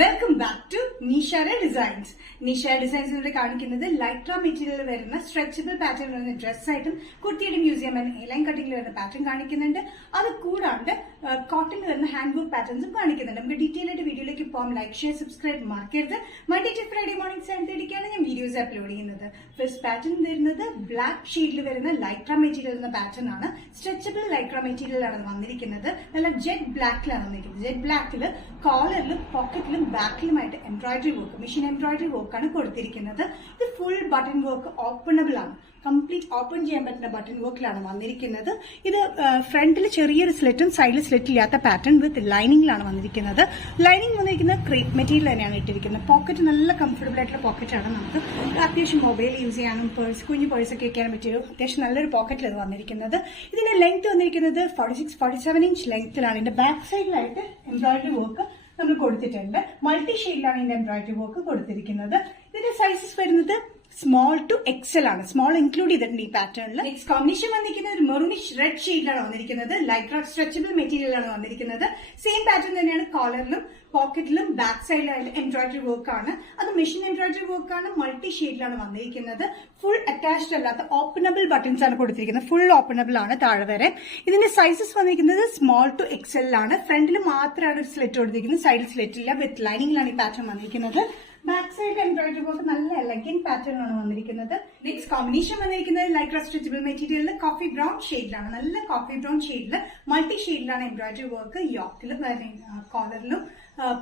Welcome back to Nishara designs. Nishara ഡിസൈൻസിലൂടെ കാണിക്കുന്നത് Lycra material വരുന്ന സ്ട്രെച്ചബിൾ പാറ്റേൺ വരുന്ന ഡ്രസ്സായിട്ടും കുർത്തിയുടെ യൂസ് ചെയ്യാൻ എലൈൻ കട്ടിംഗിൽ വരുന്ന പാറ്റേൺ കാണിക്കുന്നുണ്ട്. അത് കൂടാണ്ട് കോട്ടണിൽ വരുന്ന ഹാൻഡ് വർക്ക് പാറ്റേൺസും കാണിക്കുന്നുണ്ട്. നമുക്ക് ഡീറ്റെയിൽ ആയിട്ട് വീഡിയോയിലേക്ക് പോകാം. ലൈക്ക്, ഷെയർ, സബ്സ്ക്രൈബ് മറക്കരുത്. മൺഡേ ടു ഫ്രൈഡേ മോർണിംഗ് 7:30 ഞാൻ വീഡിയോസ് അപ്ലോഡ് ചെയ്യുന്നത്. ഫസ്റ്റ് പാറ്റേൺ വരുന്നത് ബ്ലാക്ക് ഷെയ്ഡിൽ വരുന്ന ലൈക്ര മെറ്റീരിയൽ എന്ന പാറ്റേൺ ആണ്. സ്ട്രെച്ചബിൾ ലൈക്ര മെറ്റീരിയലാണ് വന്നിരിക്കുന്നത്. നല്ല ജെറ്റ് ബ്ലാക്കിലാണ് വന്നിരിക്കുന്നത്. ജെറ്റ് ബ്ലാക്കിൽ കോളറിലും പോക്കറ്റിലും ബാക്കിലുമായിട്ട് എംബ്രോയിഡറി വർക്ക്, മെഷീൻ എംബ്രോയിഡറി വർക്കാണ് കൊടുത്തിരിക്കുന്നത്. ഇത് ഫുൾ ബട്ടൺ വർക്ക് ഓപ്പണബിൾ ആണ്. കംപ്ലീറ്റ് ഓപ്പൺ ചെയ്യാൻ പറ്റുന്ന ബട്ടൺ വർക്കിലാണ് വന്നിരിക്കുന്നത്. ഇത് ഫ്രണ്ടിൽ ചെറിയൊരു സ്ലിറ്റും സൈഡിൽ സ്ലിറ്റ് ഇല്ലാത്ത പാറ്റേൺ വിത്ത് ലൈനിങ്ങിലാണ് വന്നിരിക്കുന്നത്. ലൈനിങ് വന്നിരിക്കുന്നത് ക്രേപ്പ് മെറ്റീരിയൽ തന്നെയാണ് ഇട്ടിരിക്കുന്നത്. പോക്കറ്റ് നല്ല കംഫർട്ടബിൾ ആയിട്ടുള്ള പോക്കറ്റാണ്. നമുക്ക് അത്യാവശ്യം മൊബൈൽ യൂസ് ചെയ്യാനും കുഞ്ഞു പേഴ്സൊക്കെ വയ്ക്കാനും പറ്റിയൊരു അത്യാവശ്യം നല്ലൊരു പോക്കറ്റിൽ ഇത് വന്നിരിക്കുന്നത്. ഇതിന്റെ ലെങ്ത് വന്നിരിക്കുന്നത് 46-47 ഇഞ്ച് ലെങ്ത്തിലാണ്. ഇതിന്റെ ബാക്ക് സൈഡിലായിട്ട് എംബ്രോയിഡറി വർക്ക് നമ്മൾ കൊടുത്തിട്ടുണ്ട്. മൾട്ടി ഷെയ്ഡിലാണ് ഇതിന്റെ എംബ്രോയിഡറി വർക്ക് കൊടുത്തിരിക്കുന്നത്. ഇതിന്റെ സൈസസ് വരുന്നത് സ്മോൾ ടു എക്സൽ ആണ്. സ്മോൾ ഇൻക്ലൂഡ് ചെയ്തിട്ടുണ്ട് ഈ പാറ്റേണിൽ. നെക്സ്റ്റ് കോമ്പിനേഷൻ വന്നിരിക്കുന്നത് ഒരു മെറൂണിഷ് റെഡ് ഷെയ്ഡിലാണ് വന്നിരിക്കുന്നത്. ലൈക്ര സ്ട്രെച്ചബിൾ മെറ്റീരിയലാണ് വന്നിരിക്കുന്നത്. സെയിം പാറ്റേൺ തന്നെയാണ് കോളറിലും പോക്കറ്റിലും ബാക്ക് സൈഡിലായിട്ട് എംബ്രോയിഡറി വർക്കാണ്. അത് മെഷീൻ എംബ്രോയിഡറി വർക്കാണ്. മൾട്ടി ഷെയ്ഡിലാണ് വന്നിരിക്കുന്നത്. ഫുൾ അറ്റാച്ച്ഡ് അല്ലാത്ത ഓപ്പണബിൾ ബട്ടൺസ് ആണ് കൊടുത്തിരിക്കുന്നത്. ഫുൾ ഓപ്പണബിൾ ആണ് താഴെ വരെ. ഇതിന്റെ സൈസസ് വന്നിരിക്കുന്നത് സ്മോൾ ടു എക്സലിലാണ്. ഫ്രണ്ടിൽ മാത്രമാണ് ഒരു സ്ലിറ്റ് കൊടുത്തിരിക്കുന്നത്. സൈഡിൽ സ്ലിറ്റ് ഇല്ല. വിത്ത് ലൈനിങ്ങിലാണ് ഈ പാറ്റേൺ വന്നിരിക്കുന്നത്. ബാക്ക് സൈഡ് എംബ്രോയിഡറി വർക്ക് നല്ല എലഗന്റ് പാറ്റേൺ ആണ് വന്നിരിക്കുന്നത്. നെക്സ്റ്റ് കോമ്പിനേഷൻ വന്നിരിക്കുന്നത് ലൈക്ര സ്ട്രെച്ചബിൾ മെറ്റീരിയലിൽ കോഫി ബ്രൗൺ ഷെയ്ഡിലാണ്. നല്ല കോഫി ബ്രൗൺ ഷെയ്ഡിൽ മൾട്ടി ഷെയ്ഡിലാണ് എംബ്രോയിഡറി വർക്ക് യോക്കിലും കോളറിലും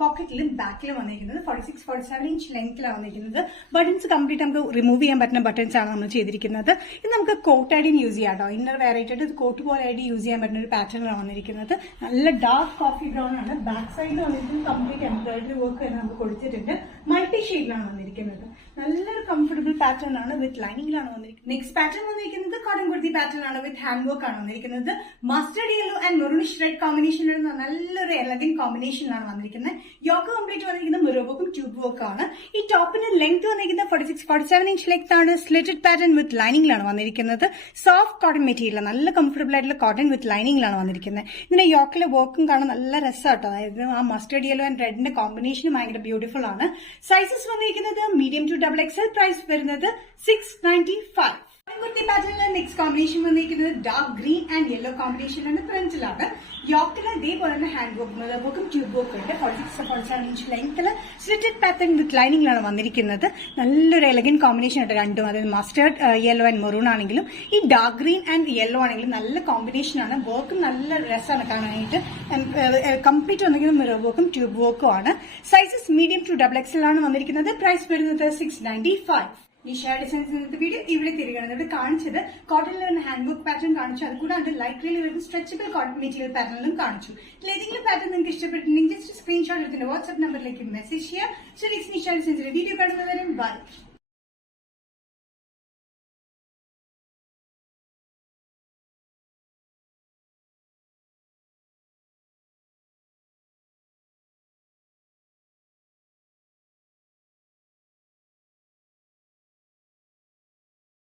പോക്കറ്റിലും ബാക്കിലും വന്നിരിക്കുന്നത്. 46-47 ഇഞ്ച് ലെങ്ത്തിലാണ് വന്നിരിക്കുന്നത്. ബട്ടൺസ് കംപ്ലീറ്റ് നമുക്ക് റിമൂവ് ചെയ്യാൻ പറ്റുന്ന ബട്ടൺസ് ആണ് നമ്മൾ ചെയ്തിരിക്കുന്നത്. ഇത് നമുക്ക് കോട്ട് ആയിട്ട് യൂസ് ചെയ്യാം കേട്ടോ. ഇന്നർ വെറൈറ്റി ആയിട്ട് ഇത് കോട്ട് പോലെ ആയിട്ട് യൂസ് ചെയ്യാൻ പറ്റുന്ന ഒരു പാറ്റേൺ ആണ് വന്നിരിക്കുന്നത്. നല്ല ഡാർക്ക് കോഫി ബ്രൗൺ ആണ്. ബാക്ക് സൈഡിൽ വന്നിരിക്കുന്നത് കംപ്ലീറ്റ് എംബ്രോയിഡറി വർക്ക് തന്നെ നമുക്ക് കൊടുത്തിട്ടുണ്ട്. മൾട്ടി ഷെയ്ഡിലാണ് വന്നിരിക്കുന്നത്. നല്ലൊരു കംഫർട്ടബിൾ പാറ്റേൺ ആണ്. വിത്ത് ലൈനിങ്ങിലാണ് വന്നിരിക്കുന്നത്. നെക്സ്റ്റ് പാറ്റേൺ വന്നിരിക്കുന്നത് കോട്ടൺ കുർത്തി പാറ്റേൺ ആണ്. വിത്ത് ഹാൻഡ് വർക്ക് ആണ് വന്നിരിക്കുന്നത്. Mustard yellow and maroonish red combination നല്ലൊരു എലഗന്റ് കോമ്പിനേഷനിലാണ് വന്നിരിക്കുന്നത്. യോക്ക് കംപ്ലീറ്റ് വന്നിരിക്കുന്നത് മിറർ വർക്കും ട്യൂബ് വർക്കും ആണ്. ഈ ടോപ്പിന്റെ ലെങ്ത് വന്നിരിക്കുന്നത് 46-47 ഇഞ്ച് ലെങ്ത് ആണ്. സ്ലിറ്റഡ് പാറ്റേൺ വിത്ത് ലൈനിങ്ങിലാണ് വന്നിരിക്കുന്നത്. സോഫ്റ്റ് കോട്ടൺ മെറ്റീരിയൽ, നല്ല കംഫർട്ടബിൾ ആയിട്ടുള്ള കോട്ടൺ വിത്ത് ലൈനിങ്ങിലാണ് വന്നിരിക്കുന്നത്. ഇതിന്റെ യോക്കിലെ വർക്കും കാണാൻ നല്ല രസമാട്ടോ. അതായത് ആ മസ്റ്റർഡ് യെല്ലോ ആൻഡ് റെഡിന്റെ കോമ്പിനേഷൻ ഭയങ്കര ബ്യൂട്ടിഫുൾ ആണ്. സൈസസ് വന്നിരിക്കുന്നത് medium to double XL. Price വരുന്നത് 695. കുർത്തി പാറ്റേണിലെ നെക്സ്റ്റ് കോമ്പിനേഷൻ വന്നിരിക്കുന്നത് ഡാർക്ക് ഗ്രീൻ ആൻഡ് യെല്ലോ കോമ്പിനേഷനാണ്. ഫ്രണ്ടിലാണ് യോക്കിൽ ഇതേപോലെ തന്നെ ഹാൻഡ് വർക്ക്, മിറർ വർക്കും ട്യൂബ് വർക്കും ഉണ്ട്. 46-47 ഇഞ്ച് ലെങ്ത്തിൽ സ്ലിറ്റഡ് പാറ്റേൺ വിത്ത് ലൈനിങ്ങിലാണ് വന്നിരിക്കുന്നത്. നല്ലൊരു എലഗന്റ് കോമ്പിനേഷൻ ആയിട്ട് രണ്ടും. അതായത് മസ്റ്റേർഡ് യെല്ലോ ആൻഡ് മെറൂൺ ആണെങ്കിലും ഈ ഡാർക്ക് ഗ്രീൻ ആൻഡ് യെല്ലോ ആണെങ്കിലും നല്ല കോമ്പിനേഷൻ ആണ്. വർക്കും നല്ല രസമാണ് കാണാനായിട്ട്. കംപ്ലീറ്റ് വന്നിരിക്കുന്നത് മിറർ വർക്കും ട്യൂബ് വർക്കും ആണ്. Sizes medium to double XL ആണ് വന്നിരിക്കുന്നത്. പ്രൈസ് വരുന്നത് 695. നിഷാര ഡിസൈൻസ് ഇന്നത്തെ വീഡിയോ ഇവിടെ തിരികെയാണ്. ഇവിടെ കാണിച്ചത് കോട്ടണിൽ വരുന്ന ഹാൻഡ് വർക്ക് പാറ്റേൺ കാണിച്ചു. അതുകൂടാണ്ട് ലൈക്രയിൽ വരുന്ന സ്ട്രെച്ചബിൾ കോട്ടൺ മെറ്റീരിയൽ പാറ്റേണിലും കാണിച്ചു. ഏതെങ്കിലും പാറ്റേൺ നിങ്ങൾക്ക് ഇഷ്ടപ്പെട്ടിട്ടുണ്ടെങ്കിൽ ജസ്റ്റ് സ്ക്രീൻഷോട്ട് എടുത്തിന്റെ വാട്സ്ആപ്പ് നമ്പറിലേക്ക് മെസ്സേജ് ചെയ്യാം. സോ നെക്സ്റ്റ് നിഷാര ഡിസൈൻസിന്റെ വീഡിയോ കാണുന്നവരും ബൈ.